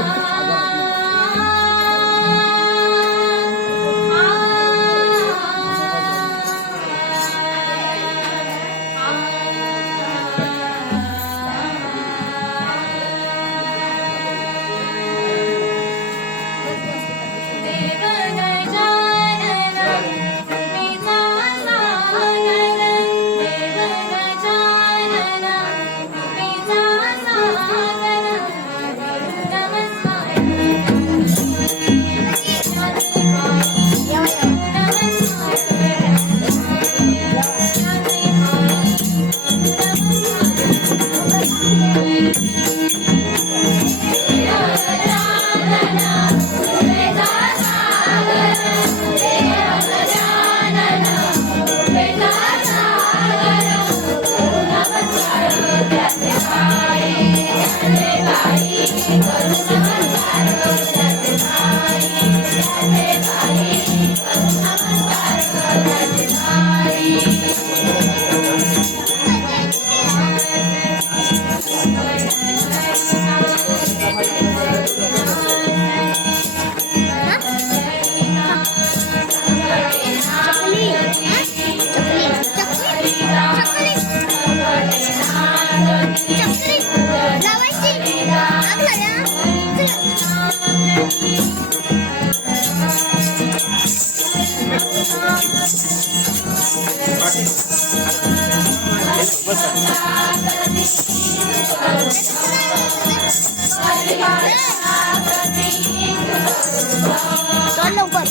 아. சொல்லுங்கள்